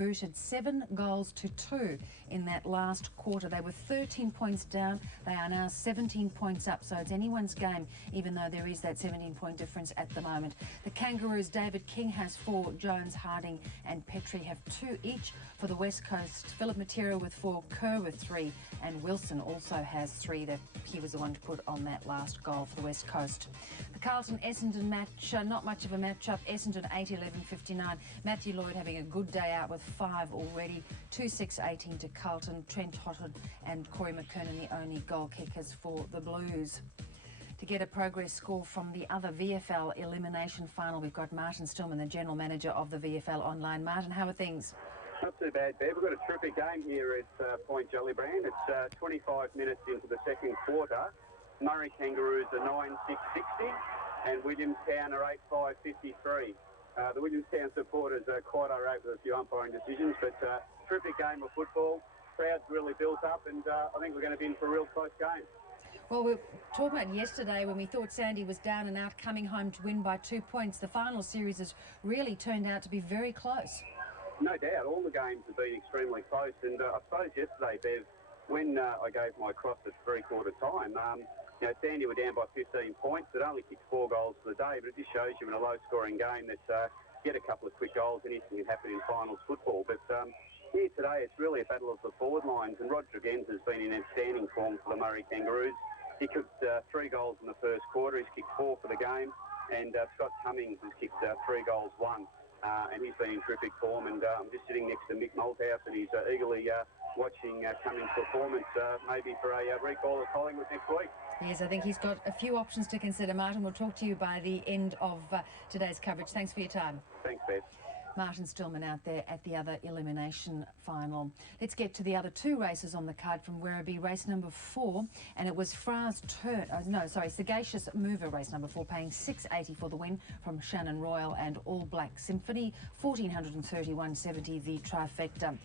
booted 7 goals to 2 in that last quarter. They were 13 points down. They are now 17 points up, so it's anyone's game, even though there is that 17-point difference at the moment. The Kangaroos, David King has 4, Jones, Harding and Petrie have 2 each. For the West Coast, Philip Matera with 4, Kerr with 3 and Wilson also has 3. He was the one to put on that last goal for the West Coast. The Carlton-Essendon match, not much of a match-up. Essendon 8-11-59. Matthew Lloyd having a good day out with 5 already. 2-6-18 to Carlton. Trent Hotton and Corey McKernan the only goal kickers for the Blues. To get a progress score from the other VFL elimination final, we've got Martin Stillman, the General Manager of the VFL Online. Martin, how are things? Not too bad, Bev. We've got a terrific game here at Point Gellibrand. It's 25 minutes into the second quarter. Murray Kangaroos are 9-6-60 and Williamstown are 8-5-53. The Williamstown supporters are quite irate with a few umpiring decisions, but terrific game of football. Crowd's really built up and I think we're going to be in for a real close game. Well, we were talking about yesterday when we thought Sandy was down and out, coming home to win by 2 points. The final series has really turned out to be very close. No doubt, all the games have been extremely close, and I suppose yesterday, Bev, when I gave my cross at three-quarter time, Sandy were down by 15 points. It only kicked 4 goals for the day, but it just shows you in a low-scoring game that get a couple of quick goals, anything can happen in finals football. But here today, it's really a battle of the forward lines, and Rod Dragons has been in outstanding form for the Murray Kangaroos. He kicked 3 goals in the first quarter. He's kicked 4 for the game, and Scott Cummings has kicked 3 goals, 1. And he's been in terrific form, and I'm just sitting next to Mick Malthouse, and he's eagerly watching Cummings' performance, maybe for a recall of Collingwood next week. Yes, I think he's got a few options to consider. Martin, we'll talk to you by the end of today's coverage. Thanks for your time. Thanks, Beth. Martin Stillman out there at the other elimination final. Let's get to the other 2 races on the card from Werribee. Race number 4, and it was Sagacious Mover, race number 4, paying $6.80 for the win from Shannon Royal and All Black Symphony, 1431.70 the trifecta.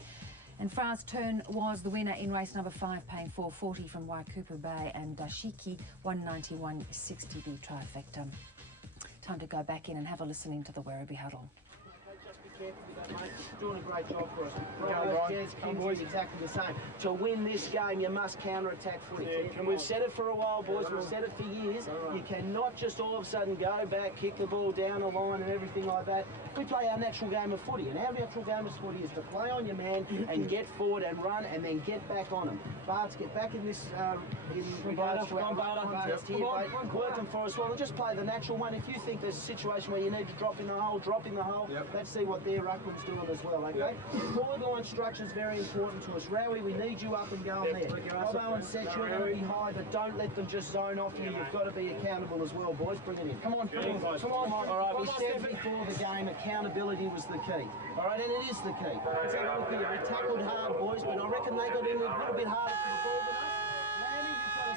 And Fra's Turn was the winner in race number 5, paying $4.40 from Waikupu Bay and Dashiki, 191.60 the trifecta. Time to go back in and have a listen into the Werribee huddle. Doing a great job for us. Right, exactly the same. To win this game, you must counter-attack footy. And we've said it for a while, boys. We've said it for years. You cannot just all of a sudden go back, kick the ball down the line and everything like that. We play our natural game of footy, and our natural game of footy is to play on your man and get forward and run and then get back on him. Bards, get back in this in regards to our test here, working for us well, and just play the natural one. If you think there's a situation where you need to drop in the hole, drop in the hole. Let's see what their ruckman's doing as well, okay? Forward line structure is very important to us. Rowie, we need you up and going there. Robbo and Seth, you're going to be high, but don't let them just zone off you. You've got to be accountable as well, boys. Bring it in. Come on, come on. All right, we said before the game, accountability was the key. All right, and it is the key. Let's have a look here. We tackled hard, boys, but I reckon they got in a little bit harder for the ball than us.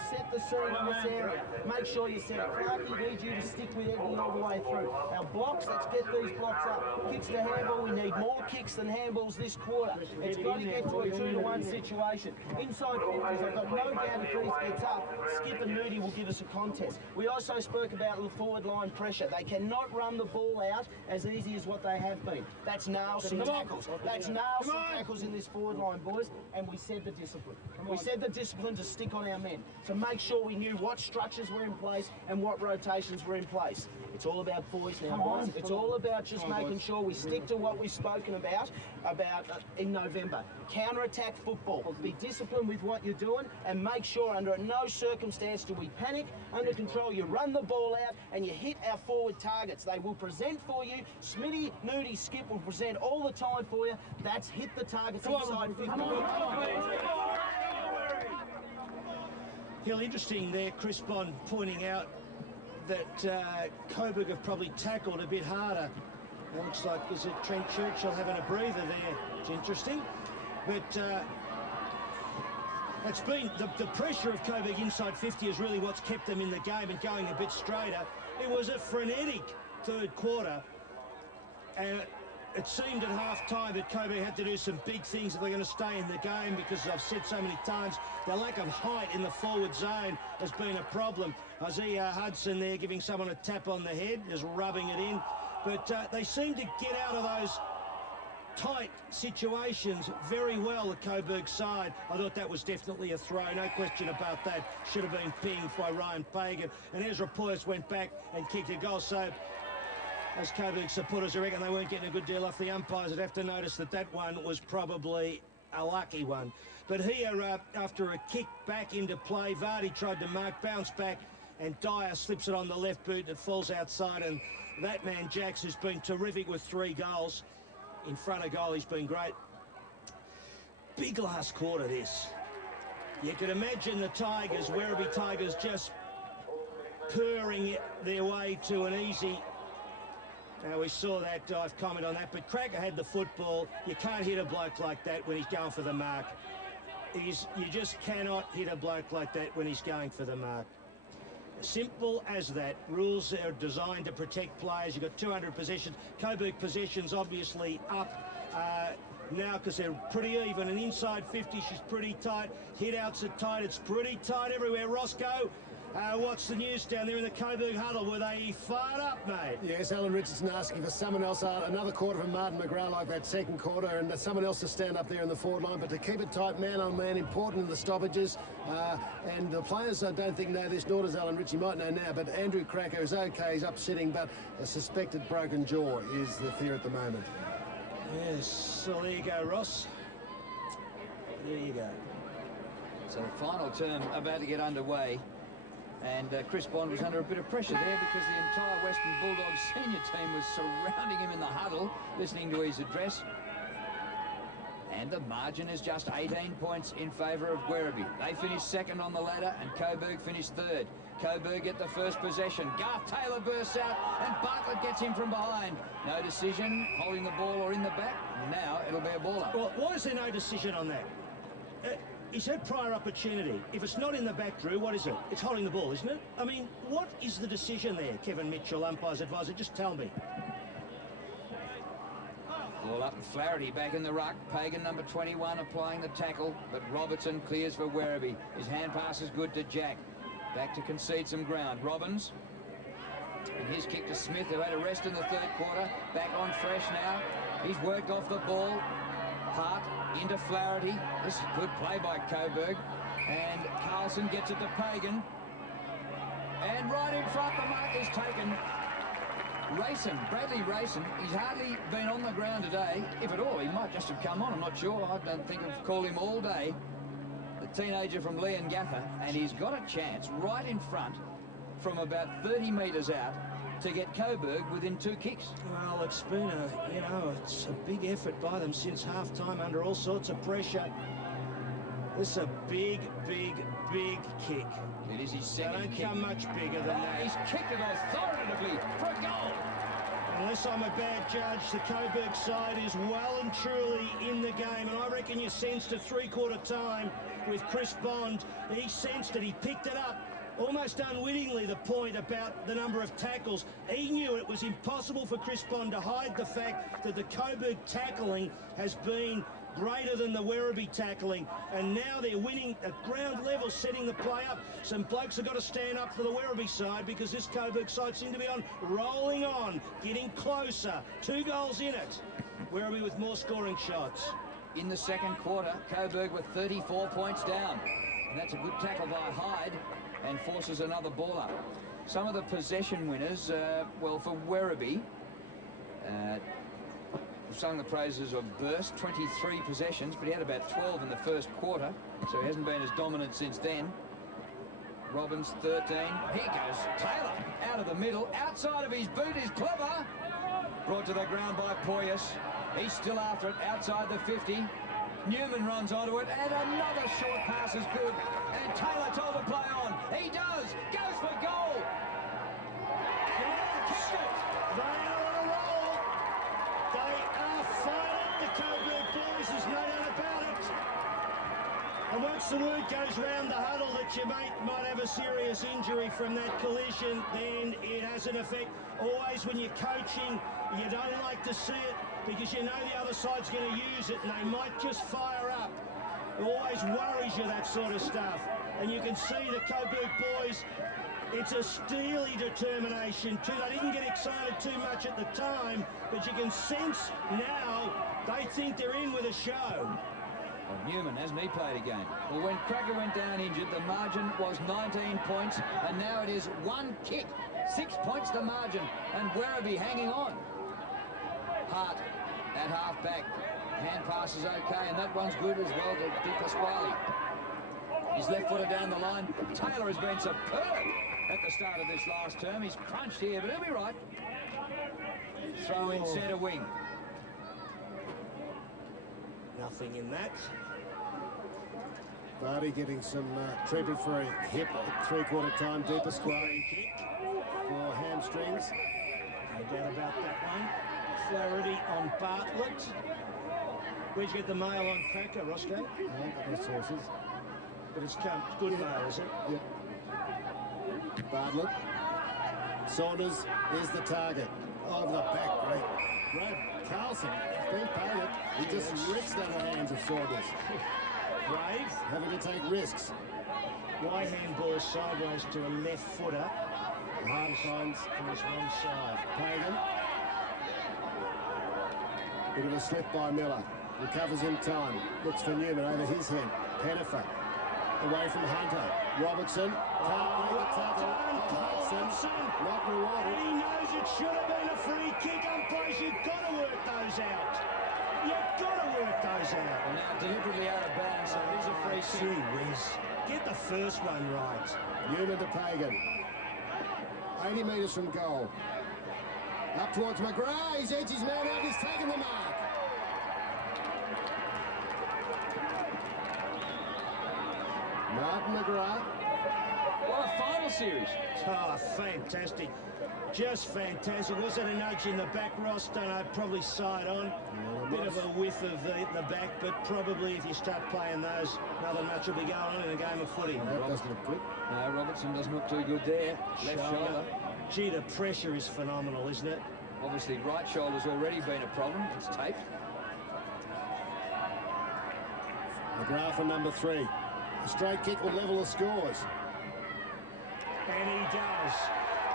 Set the scene in this area. Make sure you set it. Clarkie needs you to stick with Edwin all the way through. Our blocks, let's get these blocks up. Kicks to handball, we need more kicks than handballs this quarter. It's got to get to a 2-to-1 situation. Inside 50s, I've got no doubt if these gets up, Skip and Moody will give us a contest. We also spoke about the forward line pressure. They cannot run the ball out as easy as what they have been. That's nail some tackles. That's nail some tackles in this forward line, boys. And we said the discipline. We said the discipline to stick on our men. So make sure we knew what structures were in place and what rotations were in place. It's all about boys now, boys. It's all about just making sure we stick to what we've spoken about in November. Counter-attack football. Be disciplined with what you're doing and make sure under no circumstance do we panic. Under control, you run the ball out and you hit our forward targets. They will present for you. Smitty, Nudie, Skip will present all the time for you. That's hit the targets inside 50. Hill, interesting there, Chris Bond pointing out that Coburg have probably tackled a bit harder. It looks like, is it Trent Churchill having a breather there? It's interesting. But it's been the pressure of Coburg inside 50 is really what's kept them in the game and going a bit straighter. It was a frenetic third quarter. And it seemed at half-time that Coburg had to do some big things if they're going to stay in the game, because as I've said so many times, the lack of height in the forward zone has been a problem. Isaiah Hudson there giving someone a tap on the head, just rubbing it in. But they seem to get out of those tight situations very well, the Coburg side. I thought that was definitely a throw, no question about that. Should have been pinged by Ryan Pagan. And Ezra Poyas went back and kicked a goal. So as Coburg supporters, I reckon they weren't getting a good deal off the umpires. I'd have to notice that that one was probably a lucky one. But here, after a kick back into play, Vardy tried to mark, bounce back, and Dyer slips it on the left boot and it falls outside. And that man, Jacks, who's been terrific with 3 goals in front of goal, he's been great. Big last quarter, this. You could imagine the Tigers, Werribee Tigers, just purring their way to an easy. Now, we saw that, I've commented on that, but Cracker had the football. You can't hit a bloke like that when he's going for the mark. You just cannot hit a bloke like that when he's going for the mark. Simple as that. Rules are designed to protect players. You've got 200 possessions. Coburg possessions obviously up now because they're pretty even. And inside 50, she's pretty tight. Hit-outs are tight. It's pretty tight everywhere. Roscoe, what's the news down there in the Coburg huddle? Were they fired up, mate? Yes, Alan Richardson asking for someone else, another quarter from Martin McGrath like that second quarter, and someone else to stand up there in the forward line, but to keep it tight, man on man, important in the stoppages. And the players, I don't think know this, nor does Alan Rich. He might know now, but Andrew Cracker is okay, he's upsetting, but a suspected broken jaw is the fear at the moment. Yes, so there you go, Ross. There you go. So the final term about to get underway. And Chris Bond was under a bit of pressure there because the entire Western Bulldogs senior team was surrounding him in the huddle, listening to his address. And the margin is just 18 points in favour of Werribee. They finished second on the ladder and Coburg finished third. Coburg get the first possession. Garth Taylor bursts out and Bartlett gets him from behind. No decision, holding the ball or in the back. Now it'll be a baller. Well, why is there no decision on that? He's had prior opportunity. If it's not in the back, Drew, what is it? It's holding the ball, isn't it? I mean, what is the decision there, Kevin Mitchell, umpire's advisor? Just tell me. Ball up and Flaherty back in the ruck. Pagan, number 21, applying the tackle, but Robertson clears for Werribee. His hand pass is good to Jack. Back to concede some ground. Robbins. And his kick to Smith, who had a rest in the third quarter. Back on fresh now. He's worked off the ball. Hart into Flaherty. This is good play by Coburg. And Carlson gets it to Pagan. And right in front, the mark is taken. Bradley Rayson, he's hardly been on the ground today, if at all. He might just have come on, I'm not sure. I don't think I've called him all day. The teenager from Leongatha, and he's got a chance right in front from about 30 metres out to get Coburg within 2 kicks. Well, it's been it's a big effort by them since half-time under all sorts of pressure. This is a big, big, big kick. It is his second kick. They don't come much bigger than that. He's kicked it authoritatively for a goal. Unless I'm a bad judge, the Coburg side is well and truly in the game. And I reckon you sensed at three-quarter time with Chris Bond. He sensed it. He picked it up almost unwittingly, the point about the number of tackles. He knew it was impossible for Chris Bond to hide the fact that the Coburg tackling has been greater than the Werribee tackling, and now they're winning at ground level, setting the play up. Some blokes have got to stand up for the Werribee side because this Coburg side seem to be rolling on, getting closer. 2 goals in it. Werribee with more scoring shots. In the second quarter, Coburg were 34 points down. And that's a good tackle by Hyde and forces another ball up. Some of the possession winners, well, for Werribee, we've sung the praises of Burst, 23 possessions, but he had about 12 in the first quarter, so he hasn't been as dominant since then. Robbins, 13. Here goes Taylor, out of the middle, outside of his boot is Clever. Brought to the ground by Poyas. He's still after it, outside the 50. Newman runs onto it, and another short pass is good. And Taylor told to play on. He does, goes for goal. And kicked it. They are on a roll. They are fighting the Coburg boys, there's no doubt about it. And once the word goes round the huddle that your mate might have a serious injury from that collision, then it has an effect. Always when you're coaching, you don't like to see it because you know the other side's going to use it and they might just fire up. It always worries you, that sort of stuff. And you can see the Coburg boys It's a steely determination too. They didn't get excited too much at the time, but you can sense now they think they're in with a show. Well, Newman hasn't he played a game? Well, when Cracker went down injured, the margin was 19 points, and now it is one kick. 6 points to margin, and Werribee hanging on. Hart at half-back. Hand pass is okay, and that one's good as well to Di Pasquale. His left footer down the line. Taylor has been superb at the start of this last term. He's crunched here, but he'll be right. Throw in centre wing. Nothing in that. Vardy getting some treatment for a hip at three-quarter time. Di Pasquale Kick. for hamstrings. No doubt about that one. Flaherty on Bartlett. Where'd you get the mail on Cracker, Roscoe? No, got the sources. But it's come good mail, is it? Yep. Bartlett. Saunders is the target. Over the back, great. Brad Carlson, been paid. He just rips out the hands of Saunders. Brave. Having to take risks. Why handball sideways to a left footer? Hard finds From his wrong side. Pagan. Bit of a slip by Miller. Recovers in time. Looks for Newman over his head. Pettifer. Away from Hunter. Robertson. Can't make the tackle. Hudson. Not rewarded. And he knows it should have been a free kick. Umpires, you've got to work those out. You've got to work those out. Well, now deliberately out of bounds, so it is a free Gee kick. whiz. Get the first one right. Newman to Pagan. 80 metres from goal. Up towards McGrath. He's edged his man out. He's taken the mark. Martin McGrath. What a final series. Oh, fantastic. Just fantastic. Was it a nudge in the back, Ross? Don't know, probably side on. Bit of a whiff of the back, but probably if you start playing those, another nudge will be going on in a game of footy. That doesn't look good. No, Robertson doesn't look too good there. Left shoulder. Gee, the pressure is phenomenal, isn't it? Obviously, right shoulder's already been a problem. It's taped. McGrath for number 3. A straight kick will level the scores. And he does.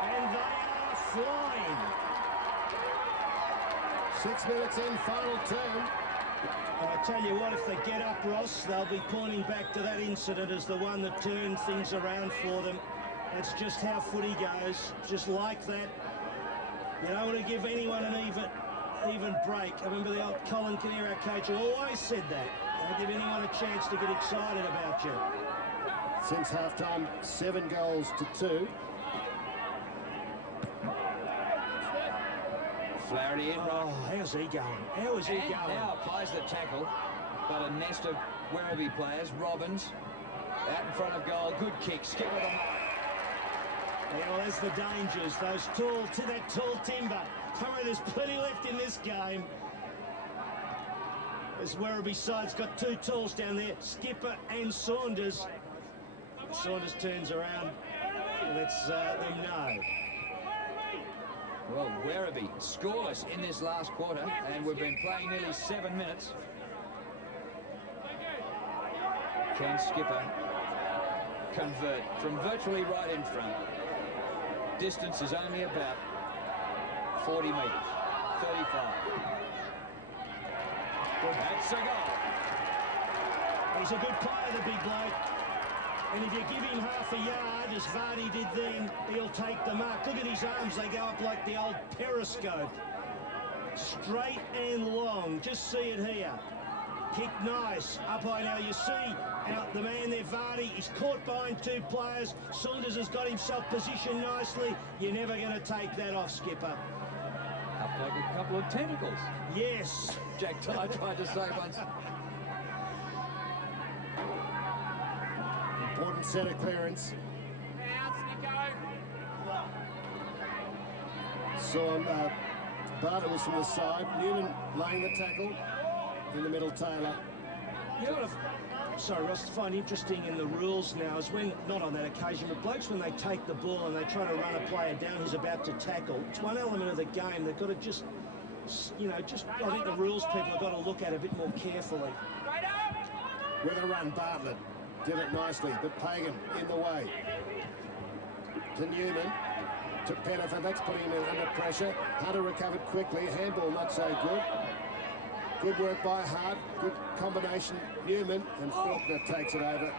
And they are flying. 6 minutes in, final term. And I tell you what, if they get up, Ross, they'll be pointing back to that incident as the one that turned things around for them. That's just how footy goes, just like that. You don't want to give anyone an even break. I remember the old Colin Kinnear, our coach, who always said that. Don't give anyone a chance to get excited about you. Since half-time, 7 goals to 2. Flaherty in. Oh, how's he going? How is he And going? now applies the tackle. But a nest of Werribee players. Robbins out in front of goal. Good kick. Skip with the mark. Yeah, well, there's the dangers. Those that tall timber. Hurry, there's plenty left in this game. This Werribee side's got 2 talls down there, Skipper and Saunders. Saunders turns around and lets them know. Well, Werribee scoreless in this last quarter, and we've been playing nearly 7 minutes. Can Skipper convert from virtually right in front? Distance is only about 40 metres, 35. That's a goal. He's a good player, the big bloke. And if you give him half a yard, as Vardy did then, he'll take the mark. Look at his arms, they go up like the old periscope. Straight and long, just see it here. Kick nice, up high now, you see out the man there, Vardy, he's caught behind 2 players. Saunders has got himself positioned nicely. You're never going to take that off, Skipper. Up like a couple of tentacles. Yes. Jack Ty tried to say once. Important centre clearance. Saw Bartlett was from the side. Newman laying the tackle. In the middle, Taylor. You know what sorry, Ross, I find interesting in the rules now is when, not on that occasion, but blokes when they take the ball and they try to run a player down who's about to tackle, it's one element of the game they've got to just, you know, I think the rules people have got to look at a bit more carefully. With a run, Bartlett did it nicely, but Pagan in the way. to Newman. To Pettifer, that's putting him under pressure. Hunter recovered quickly. Handball not so good. Good work by Hart. Good combination. Newman, and Faulkner takes it over.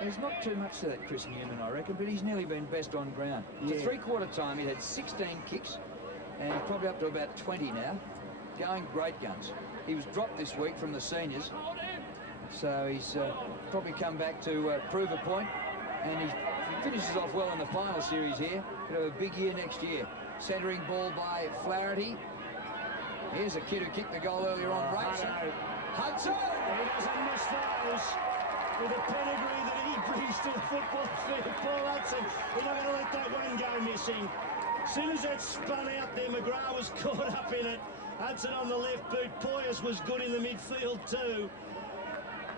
There's not too much to that Chris Newman, I reckon, but he's nearly been best on ground. Yeah. To three-quarter time, he had 16 kicks, and he's probably up to about 20 now. Going great guns. He was dropped this week from the seniors, so he's probably come back to prove a point, and he finishes off well in the final series here. Could have a big year next year. Centering ball by Flaherty. Here's a kid who kicked the goal earlier on. Hudson! He doesn't miss those. With the pedigree that he brings to the football field, Paul Hudson, he's not going to let that one go missing. As soon as that spun out there, McGrath was caught up in it. Hudson on the left boot. Poyas was good in the midfield too.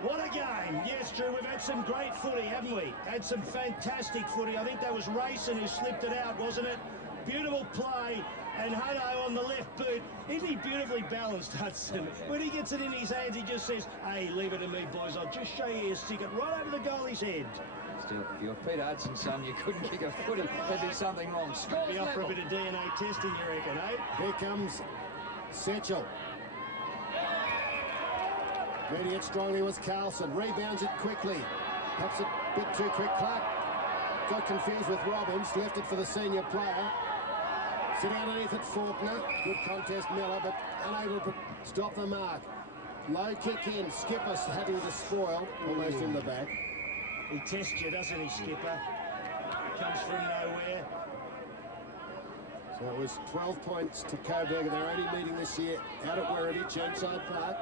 What a game. Yes, Drew, we've had some great footy, haven't we? Had some fantastic footy. I think that was Rayson who slipped it out, wasn't it? Beautiful play. And Hutto on the left boot. Isn't he beautifully balanced, Hudson? When he gets it in his hands, he just says, hey, leave it to me, boys. I'll just show you how to stick it right over the goalie's head. Still, if you're Peter Hudson's son, you couldn't kick a footy. There'd be something wrong. Scores be up for a bit of DNA testing, you reckon, eh? Here comes Setchell. Meeting it strongly was Carlson. Rebounds it quickly. Perhaps a bit too quick. Clark got confused with Robbins. Left it for the senior player. Sitting underneath it, Faulkner. Good contest, Miller, but unable to stop the mark. Low kick in. Skipper having the spoil. Almost in the back. He tests you, doesn't he, Skipper? Comes from nowhere. So it was 12 points to Coburg. They're only meeting this year out at Werribee, Chermside Park.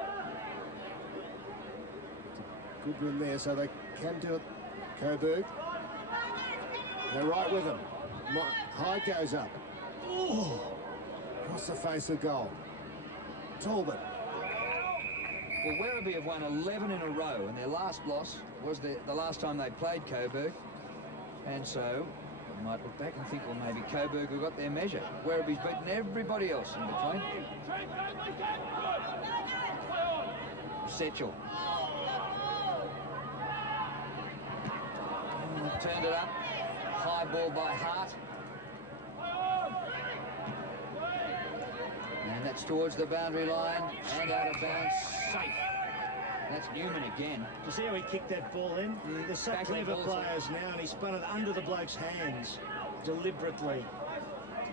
Good win there, so they can do it, Coburg. They're right with them. Hyde goes up. Oh! Across the face of goal. Talbot. Well, Werribee have won 11 in a row, and their last loss was the last time they played Coburg. And so, we might look back and think, well, maybe Coburg have got their measure. Werribee's beaten everybody else in between. Setchell. Turned it up. High ball by Hart. And that's towards the boundary line and out of bounds. Safe. That's Newman again. You see how he kicked that ball in? They're so clever players now, and he spun it under the bloke's hands deliberately.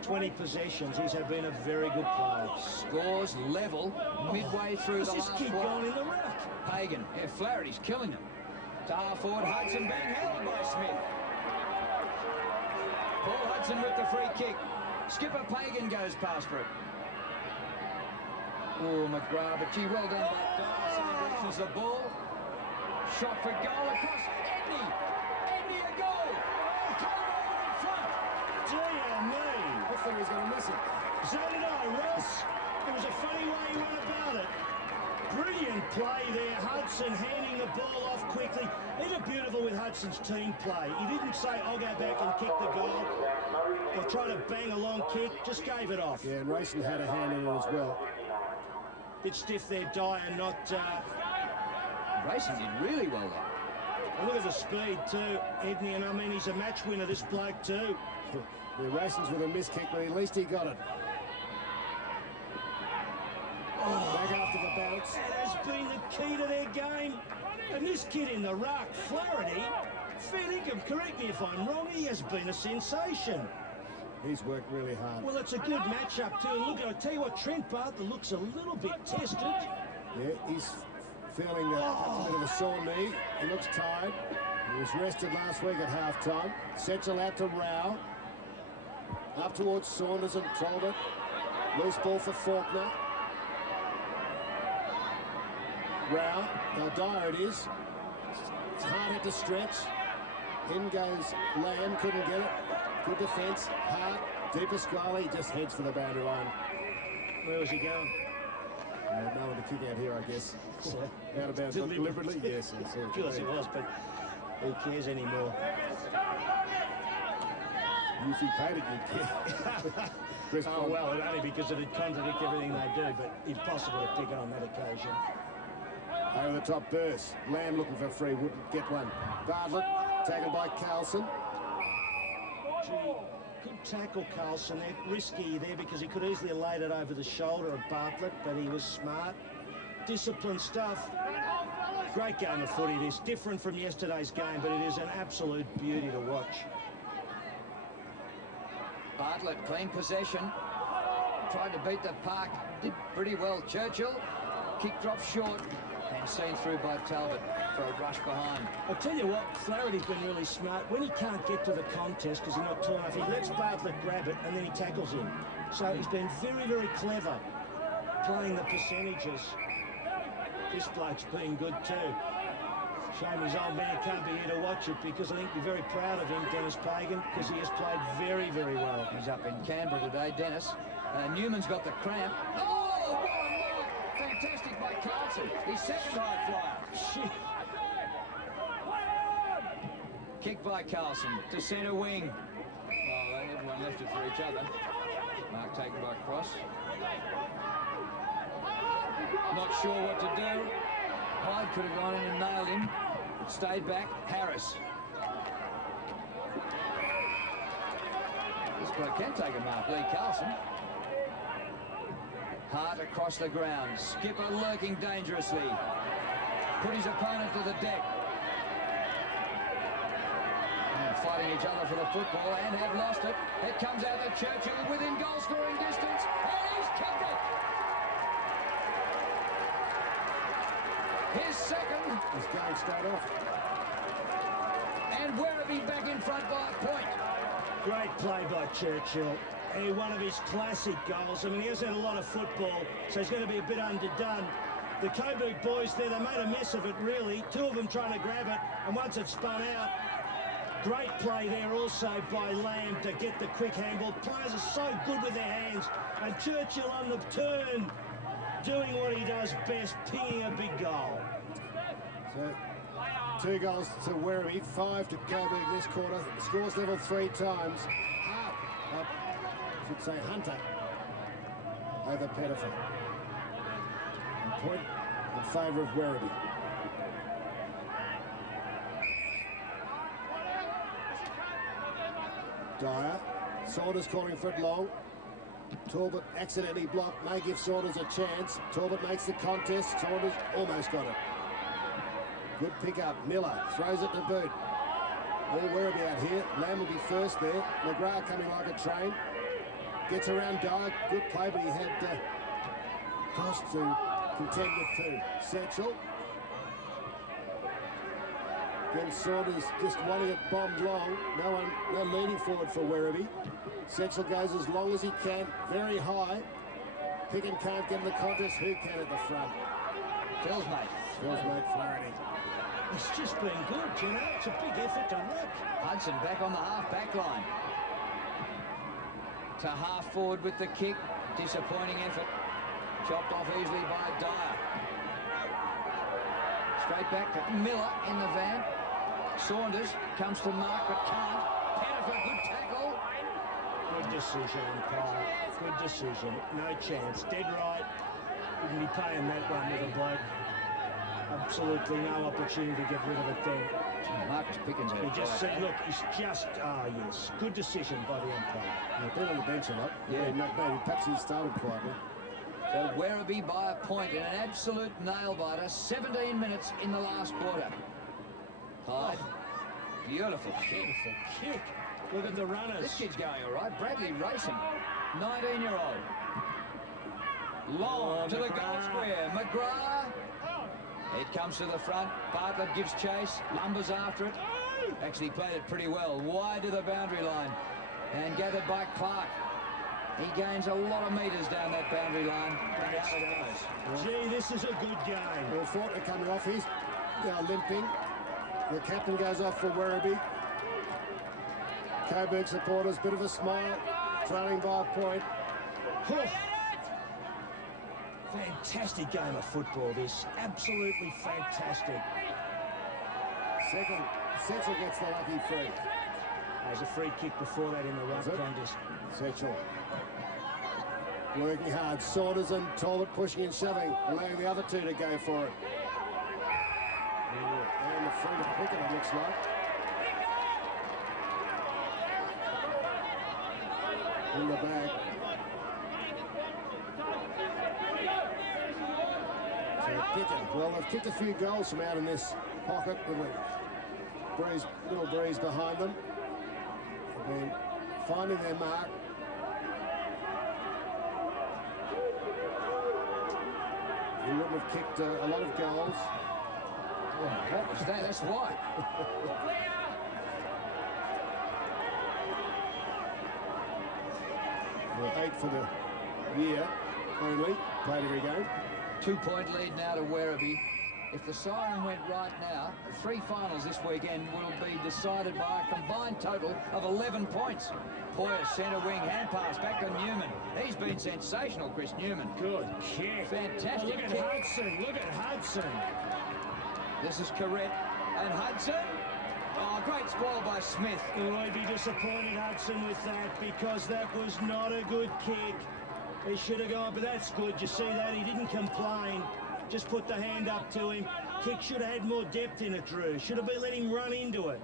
20 possessions. He's been a very good player. Scores level midway through the last quarter. Going in the ruck? Pagan. Yeah, Flaherty's killing them. To half forward, Hudson being held by Smith. Paul Hudson with the free kick. Skipper Pagan goes past for it. Oh, McGrath, but gee, well done by Dyer. Same direction as the ball. Shot for goal across. Edney. Edney a goal. Coburg in front. Dear me. I thought he was going to miss it. So did I, Ross. It was a funny way he went about it. Brilliant play there. Hudson handing the ball off quickly. He looked beautiful with Hudson's team play. He didn't say, I'll go back and kick the goal or try to bang a long kick. Just gave it off. Yeah, and Rayson had a hand in it as well. Bit stiff there, Dyer, not... Rayson did really well there. And look at the speed too, Edney, and I mean, he's a match winner, this bloke too. Yeah, Rayson's with a miss kick, but at least he got it. Back after the bounce. That has been the key to their game. And this kid in the ruck, Flaherty, fair income, correct me if I'm wrong, he has been a sensation. He's worked really hard. Well, it's a good matchup too. Look, I'll tell you what, Trent Bartlett looks a little bit tested. Yeah, he's feeling a bit of a sore knee. He looks tired. He was rested last week at half-time. Setchell out to Rao. Up towards Saunders and Talbot. Loose ball for Faulkner. Rao. Now Dyer it is. It's hard hit to stretch. In goes Lamb. Couldn't get it. Good defence. Hard. Deep Pasquale. He just heads for the boundary line. Where was he going? No one to kick out here, I guess. Out of bounds deliberately? Yes. Of course he was, but who cares anymore? If he paid it, you'd care. Oh, well, only because it'd contradict everything they do, but impossible to pick on that occasion. Over the top burst. Lamb looking for free, wouldn't get one. Bartlett taken by Carlson. Gee, good tackle, Carlson. They're risky there because he could easily have laid it over the shoulder of Bartlett, but he was smart. Disciplined stuff. Great game of footy this. Different from yesterday's game, but it is an absolute beauty to watch. Bartlett, clean possession. Tried to beat the park. Did pretty well. Churchill, kick dropped short and seen through by Talbot for a rush behind. I'll tell you what, Flaherty's been really smart. When he can't get to the contest because he's not tall enough, he lets Bartlett grab it and then he tackles him. So he's been very, very clever playing the percentages. This bloke's been good too. Shame his old man can't be here to watch it because I think you're very proud of him, Dennis Pagan, because he has played very, very well. He's up in Canberra today, Dennis. Newman's got the cramp. Oh, what a mark! Fantastic by Carlson. His second high flyer. Shit. Kick by Carlson to centre wing. Oh, everyone left it for each other. Mark taken by Cross. Not sure what to do. Hyde could have gone in and nailed him. Stayed back. Harris. This bloke can take a mark. Lee Carlson. Hart across the ground. Skipper lurking dangerously. Put his opponent to the deck. And fighting each other for the football and have lost it. It comes out to Churchill within goal scoring distance. And he's kicked it. His second. He's going straight off. And Werribee back in front by a point. Great play by Churchill. One of his classic goals. I mean, he has had a lot of football, so he's going to be a bit underdone. The Coburg boys there, they made a mess of it, really. Two of them trying to grab it, and once it spun out. Great play there also by Lamb to get the quick handball. Players are so good with their hands. And Churchill on the turn, doing what he does best, pinging a big goal. So, 2 goals to Werribee, 5 to Coburg this quarter. Scores level 3 times. I should say Hunter over Pettifer. A point in favour of Werribee. Dyer. Saunders calling for it long. Talbot accidentally blocked. May give Saunders a chance. Talbot makes the contest. Saunders almost got it. Good pick up. Miller throws it to boot. All Werribee out here. Lamb will be first there. McGrath coming like a train. Gets around Dyer. Good play, but he had Cross to contend with too. Satchel. Then Saunders just wanting it bombed long. No leaning forward for Werribee. Satchel goes as long as he can. Very high. Picken can't get in the contest. Who can at the front? Phil's mate. Flaherty. It's just been good, you know. It's a big effort to work. Hudson back on the half-back line. To half forward with the kick. Disappointing effort. Chopped off easily by Dyer. Straight back to Miller in the van. Saunders comes to Mark but can't. Pettifer, good tackle. Good decision, umpire. Good decision. No chance. Dead right. Wouldn't be paying that one with a bloke. Absolutely no opportunity to get rid of it then. Marcus Pickens had You a just try. said, look, he's just, yes. Good decision by the umpire. He's been on the bench a lot. Yeah. Perhaps he started quietly. So Werribee by a point in an absolute nail-biter. 17 minutes in the last quarter. Hyde. Beautiful kick. Beautiful kick. Look at the runners. This kid's going all right. Bradley racing. 19-year-old. Long to the goal square. McGrath. It comes to the front. Bartlett gives chase. Lumbers after it. Actually played it pretty well. Wide to the boundary line. And gathered by Clark. He gains a lot of metres down that boundary line. And out it goes. Gee, this is a good game. Well, Fortner coming off. He's limping. The captain goes off for Werribee. Coburg supporters, bit of a smile. Trailing by a point. Fantastic game of football, this. Absolutely fantastic. Second, Setchel gets the lucky free. There's a free kick before that in the ruck contest. Setchel. Working hard. Saunders and Talbot pushing and shoving, allowing the other two to go for it. And the free to Pickett, it looks like. in the back. So Pickett, well, they've kicked a few goals from out in this pocket with a breeze, little breeze behind them. They've been finding their mark. He wouldn't have kicked a lot of goals. Oh, what was that? That's why. Well, 8 for the year only, played every game. 2-point lead now to Werribee. If the siren went right now, the 3 finals this weekend will be decided by a combined total of 11 points. Poyer, centre wing, hand pass back to Newman. He's been sensational, Chris Newman. Good kick. Fantastic Look at kick. Hudson. Look at Hudson. This is Corrett and Hudson. Oh, great spoil by Smith. Oh, I'd be disappointed, Hudson, with that, because that was not a good kick. He should have gone, but that's good. You see that? He didn't complain. Just put the hand up to him. Kick should have had more depth in it, Drew. Should have been letting him run into it.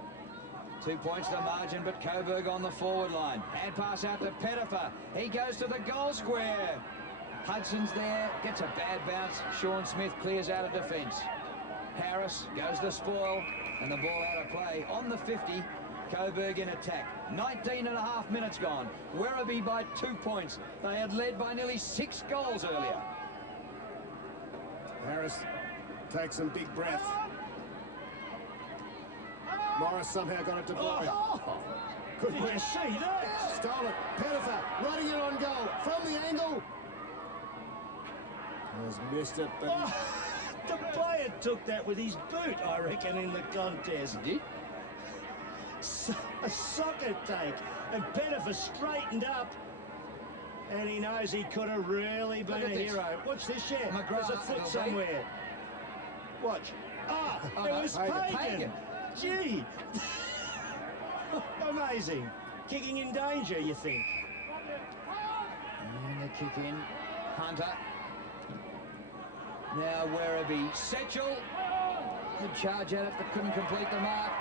2 points to margin, but Coburg on the forward line. Hand pass out to Pettifer. He goes to the goal square. Hudson's there, gets a bad bounce. Sean Smith clears out of defence. Harris goes the spoil, and the ball out of play. On the 50, Coburg in attack. 19 and a half minutes gone. Werribee by 2 points. They had led by nearly 6 goals earlier. Harris takes some big breath. Morris somehow got it to blow. Oh, Good did win. you see that? Stole it. Pettifer running it on goal from the angle. Has missed it, but Oh, the player took that with his boot, I reckon, in the contest. Did? A soccer take, and Pettifer straightened up, and he knows he could have really been a this. hero. Watch this, yeah. McGrath, There's a foot it'll be. somewhere. Watch. Ah, Oh, it no, was Pagan. Pagan. Gee. Amazing. Kicking in danger, you think? And the kick in. Hunter. Now Werribee. Setchell. Good charge at it, but couldn't complete the mark.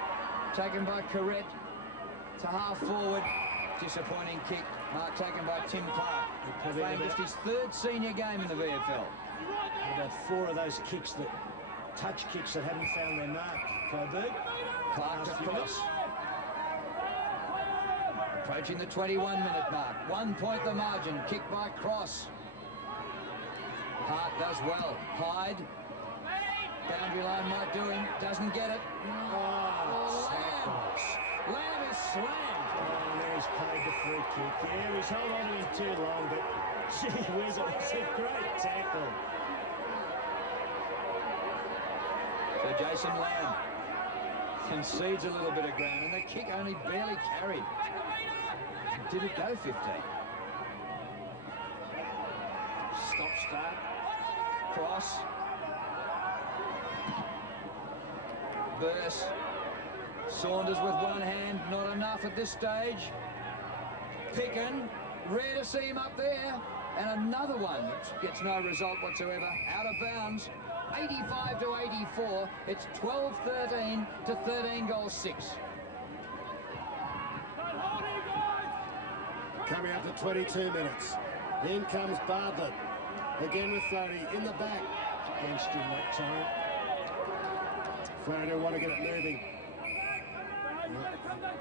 Taken by Corrett to half forward. Disappointing kick. Mark taken by Tim Clark. Playing just his 3rd senior game in the VFL. About 4 of those kicks, that touch kicks, that haven't found their mark, Coburg. Clark to cross. Approaching the 21-minute mark. 1 point the margin. Kick by Cross. Hart does well. Hyde. Boundary line might do him. Doesn't get it. Oh, Lamb is slammed. oh, there he's paid the free kick. Yeah, he's held on to him too long, but gee whiz, it was a great tackle. So Jason Lamb concedes a little bit of ground, and the kick only barely carried. Did it go 15? Stop, start. Cross. Burst. Saunders with one hand, not enough at this stage. Picken, rare to see him up there. And another one that gets no result whatsoever. Out of bounds. 85 to 84. It's 12-13 to 13 goals 6. coming up to 22 minutes. In comes Bartlett. Again with Flaherty in the back. Against him that time. Flaherty want to get it moving.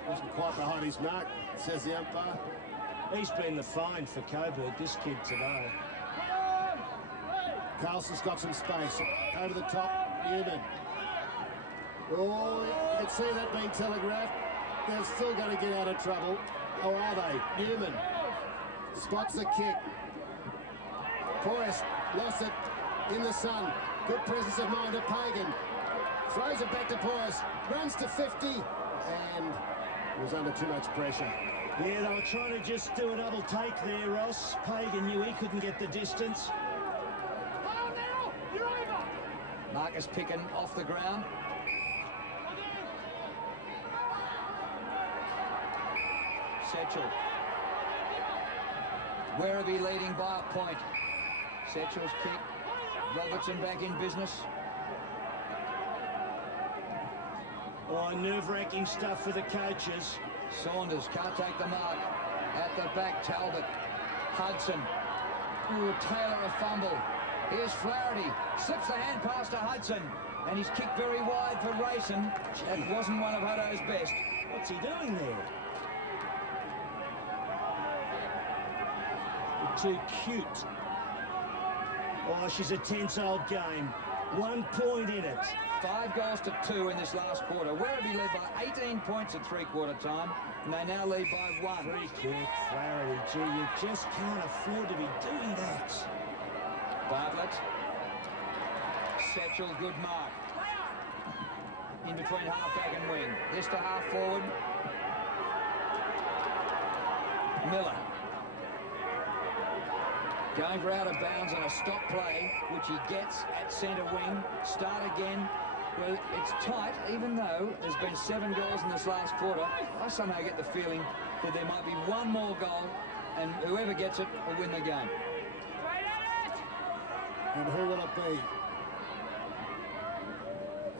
Wasn't quite behind his mark, says the umpire. He's been the find for Coburg, this kid today. Carlson's got some space. Over the top, Newman. Oh, you can see that being telegraphed. They're still going to get out of trouble. Or are they? Newman spots the kick. Forrest lost it in the sun. Good presence of mind of Pagan. Throws it back to Forrest. Runs to 50 and was under too much pressure. Yeah, they were trying to just do a double take there, Ross. Pagan knew he couldn't get the distance. Marcus Picken off the ground. Setchell. Werribee leading by a point. Setchell's kick. Robertson back in business. Oh, nerve-wracking stuff for the coaches. Saunders can't take the mark. At the back, Talbot. Hudson. Ooh, Taylor a fumble. Here's Flaherty. Slips the hand pass to Hudson. And he's kicked very wide for Rayson. That wasn't one of Hutto's best. What's he doing there? Too cute. Oh, she's a tense old game. 1 point in it. 5 goals to 2 in this last quarter. Werribee led by 18 points at three-quarter time, and they now lead by 1. Free kick, Flaherty. Gee, you just can't afford to be doing that. Bartlett. Setchell, good mark. In between half-back and wing. This to half-forward. Miller. Going for out of bounds on a stop play, which he gets at centre wing. Start again. Well, it's tight, even though there's been 7 goals in this last quarter. I somehow get the feeling that there might be one more goal, and whoever gets it will win the game. And who will it be?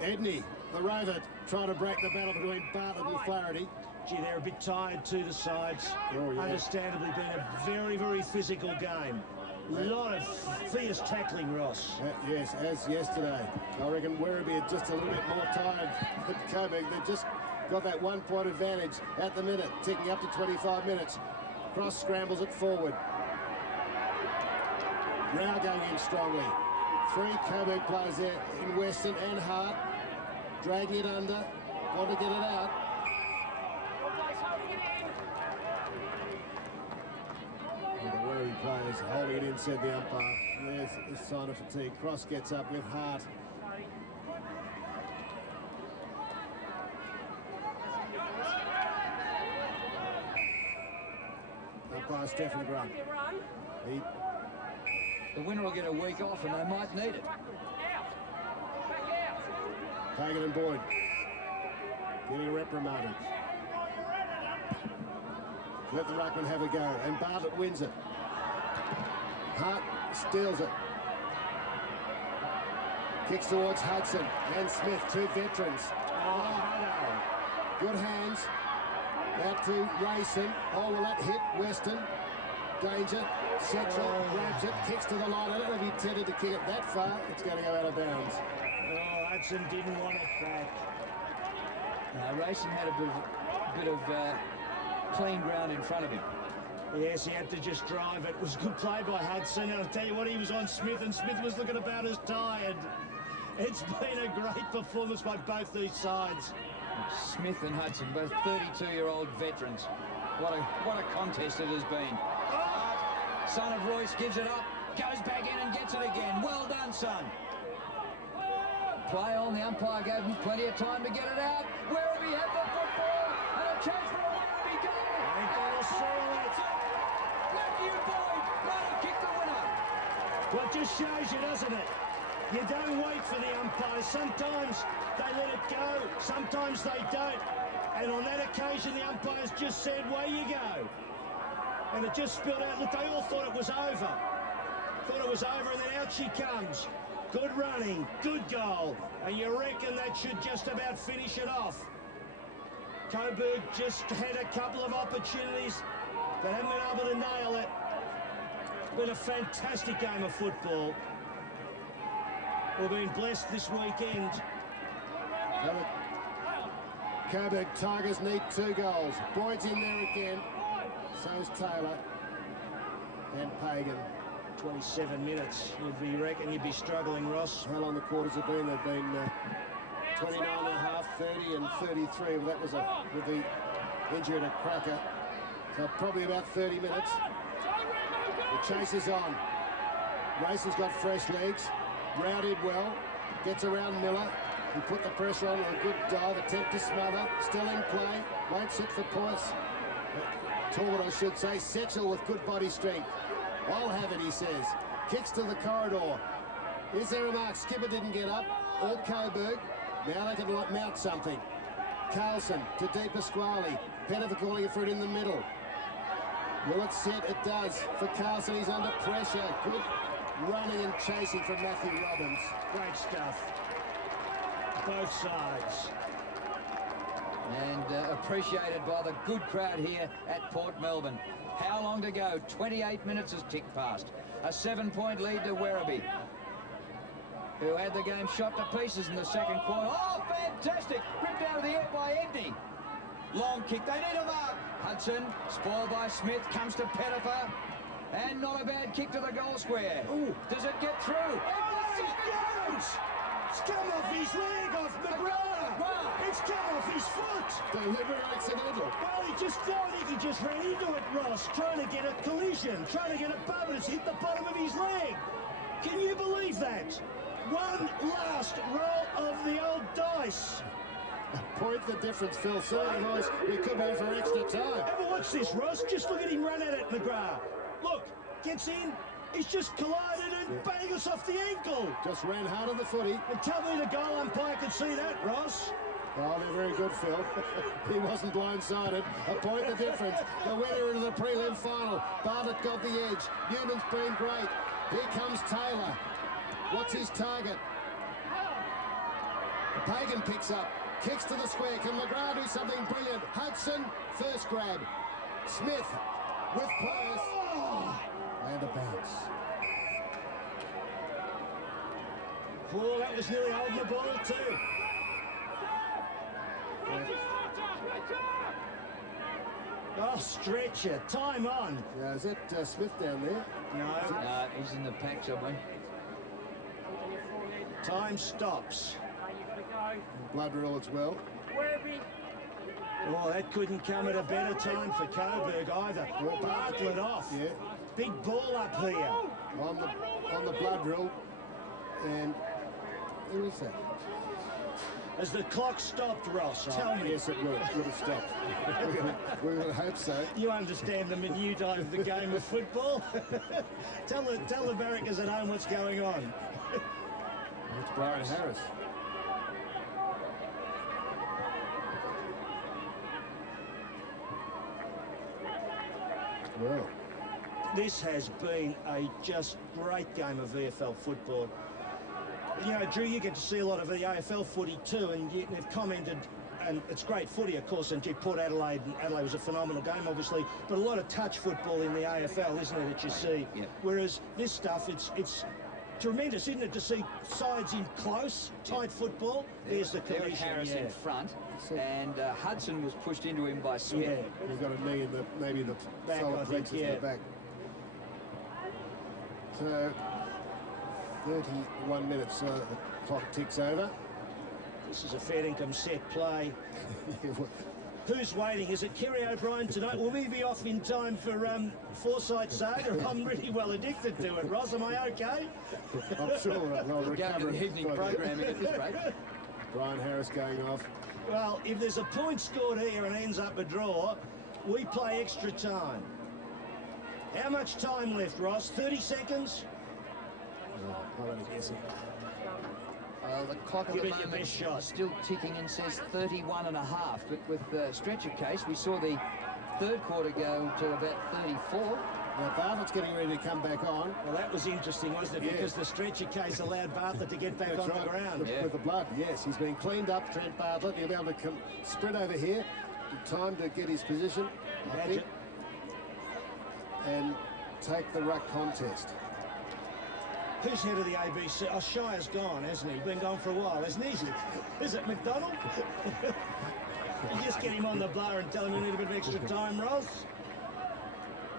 Edney, the Rover, trying to break the battle between Bartlett and Flaherty. Gee, they're a bit tired too, the sides. Oh, yeah. Understandably been a very, very physical game. A lot of fierce tackling, Ross. Yes, as yesterday. I reckon Werribee are just a little bit more tired than Coburg. They've just got that 1 point advantage at the minute, ticking up to 25 minutes. Cross scrambles it forward. Rao going in strongly. 3 Coburg players there in Weston and Hart. Dragging it under. Want to get it out. And the Werribee players holding it in, said the umpire. There's a sign of fatigue. Cross gets up with Hart. Umpire Stephen Grunt. The winner will get a week off, and they might need it. Pagan and Boyd getting reprimanded. Let the ruckman have a go, and Bartlett wins it. Hart steals it. Kicks towards Hudson and Smith, 2 veterans. Oh, good hands. Out to Rayson. Oh, will that hit Weston? Danger. Setchell grabs it, kicks to the line. I don't know if he intended to kick it that far. It's going to go out of bounds. Oh, Hudson didn't want it back. Rayson had a bit of clean ground in front of him. Yes, he had to just drive it. It was good play by Hudson. And I'll tell you what, he was on Smith, and Smith was looking about as tired. It's been a great performance by both these sides. Smith and Hudson, both 32-year-old veterans. What a contest it has been. Son of Royce gives it up, goes back in and gets it again. Well done, son. Play on. The umpire gave him plenty of time to get it out. Werribee had the football, and a chance for a Werribee goal. Ain't gonna seal it. Matthew Boyd, right to kick the winner. Well, it just shows you, doesn't it? You don't wait for the umpires. Sometimes they let it go, sometimes they don't. And on that occasion, the umpires just said, "Way you go." And it just spilled out. Look, they all thought it was over. Thought it was over, and then out she comes. Good running, good goal. And you reckon that should just about finish it off. Coburg just had a couple of opportunities, but haven't been able to nail it. It's been a fantastic game of football. We've been blessed this weekend. Coburg Tigers need 2 goals. Boyd's in there again. So's Taylor and Pagan. 27 minutes. You reckon you'd be struggling, Ross? How long the quarters have been? They've been 29 and a half, 30 and 33. Well, that was with the injury to Cracker. So probably about 30 minutes. The chase is on. Rayson's got fresh legs. Rao did well. Gets around Miller. He put the pressure on with a good dive. Attempt to smother. Still in play. Won't sit for points. Talbot, I should say. Setchell with good body strength. I'll have it, he says. Kicks to the corridor. Is there a mark? Skipper didn't get up. All Coburg. Now they can mount something. Carlson to De Pasquale. Pettifer calling it for it in the middle. Will it sit? It does. For Carlson, he's under pressure. Good running and chasing from Matthew Robbins. Great stuff. Both sides. and appreciated by the good crowd here at Port Melbourne. How long to go? 28 minutes has ticked past. A 7-point lead to Werribee, who had the game shot to pieces in the second quarter. Oh, fantastic! Ripped out of the air by Edney. Long kick. They need a mark. Hudson, spoiled by Smith, comes to Pettifer. And not a bad kick to the goal square. Ooh. Does it get through? It's come off his leg, off McGrath. It's come off his foot. Deliberate accidental. Well, he just felt he just ran into it, Ross, trying to get a collision, trying to get a bump, and it's hit the bottom of his leg. Can you believe that? One last roll of the old dice. Point the difference, Phil. So otherwise, we could be in for extra time. Ever watch this, Ross? Just look at him run at it, McGrath. Look, gets in. He's just collided and bang us off the ankle. Just ran hard on the footy. And tell me the goal umpire could see that, Ross. Oh, they're very good, Phil. He wasn't blindsided. A point the difference. The winner of the prelim final. Bartlett got the edge. Newman's been great. Here comes Taylor. What's his target? Pagan picks up. Kicks to the square. Can McGrath do something brilliant? Hudson, first grab. Smith with players. Oh! And a bounce. Oh, that was nearly holding the ball too. Oh, stretcher. Time on. Yeah, is that Smith down there? No, he's in the pack somewhere. Time stops. Blood rule as well. Oh, that couldn't come at a better time for Coburg either. Bartlett off. Yeah. Big ball up here. On the blood rule. And who is that? As the clock stopped, Ross, tell me. Yes, it would have stopped. we would hope so. You understand the minutiae of the game of football. tell the barrackers at home what's going on. It's Brian Harris. Well, this has been a just great game of VFL football. You know, Drew, you get to see a lot of the AFL footy too, and they've commented, and it's great footy, of course, and Port Adelaide was a phenomenal game, obviously, but a lot of touch football in the AFL, isn't it, that you see? Yeah. Whereas this stuff, it's tremendous, isn't it, to see sides in close, tight football. There's the There was collision. Harris in front, and Hudson was pushed into him by Smith. Yeah. he's got a knee in the maybe the Back, solid I think, plexus in the back. So 31 minutes, the clock ticks over. This is a fair income set play. Who's waiting? Is it Kerry O'Brien tonight? Will we be off in time for Forsyth Saga? I'm really well addicted to it. Ross, am I okay? I'm sure they'll We're going to recover. the evening programming at this rate. Brian Harris going off. Well, if there's a point scored here and ends up a draw, we play extra time. How much time left, Ross? 30 seconds? I'm only guessing. The clock at Give the it your moment best shot. still ticking and says 31 and a half, but with the stretcher case, we saw the third quarter go to about 34. Now Bartlett's getting ready to come back on. Well, that was interesting, wasn't it? Yeah. Because the stretcher case allowed Bartlett to get back That's on right. the ground. With the blood, yes. He's been cleaned up, Trent Bartlett. He'll be able to come sprint over here. Time to get his position, I think, Gadget. and take the ruck contest. Who's head of the ABC? Oh, Shire's gone, hasn't he? Been gone for a while, hasn't he? Is it McDonald? You just get him on the bar and tell him you need a bit of extra time, Ross.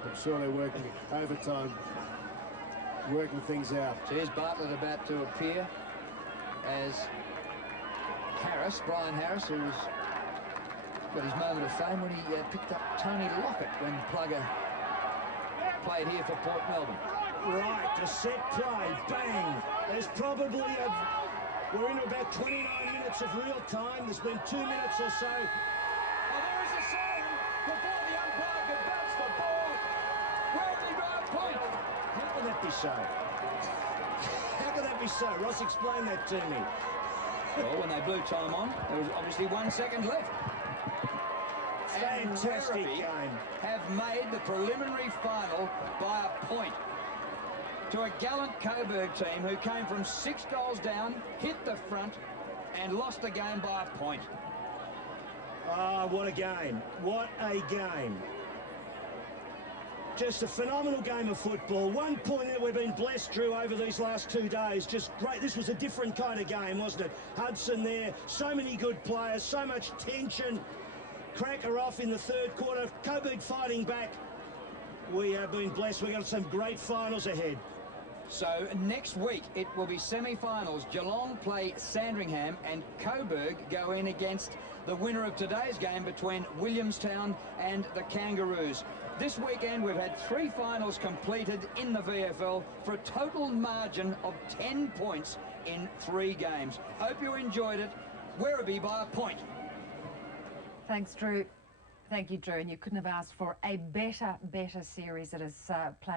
I'm sure they're working overtime, working things out. So here's Bartlett about to appear as Harris, Brian Harris, who's got his moment of fame when he picked up Tony Lockett when Plugger played here for Port Melbourne. Right, a set play, bang. There's probably we're into about 29 minutes of real time. There's been 2 minutes or so. Oh, there is a siren before the umpire can bounce the ball. Werribee by a point. How can that be so? How can that be so? Ross, explain that to me. Well, when they blew time on, there was obviously 1 second left. And Fantastic Werribee game. have made the preliminary final by a point to a gallant Coburg team who came from 6 goals down, hit the front, and lost the game by a point. Ah, what a game. What a game. Just a phenomenal game of football. One point that we've been blessed, Drew, over these last 2 days. Just great. This was a different kind of game, wasn't it? Hudson there, so many good players, so much tension. Cracker off in the third quarter. Coburg fighting back. We have been blessed. We've got some great finals ahead. So next week it will be semi-finals. Geelong play Sandringham and Coburg go in against the winner of today's game between Williamstown and the Kangaroos. This weekend we've had 3 finals completed in the VFL for a total margin of 10 points in 3 games. Hope you enjoyed it. Werribee by a point. Thanks, Drew. Thank you, Drew. And you couldn't have asked for a better series that has played.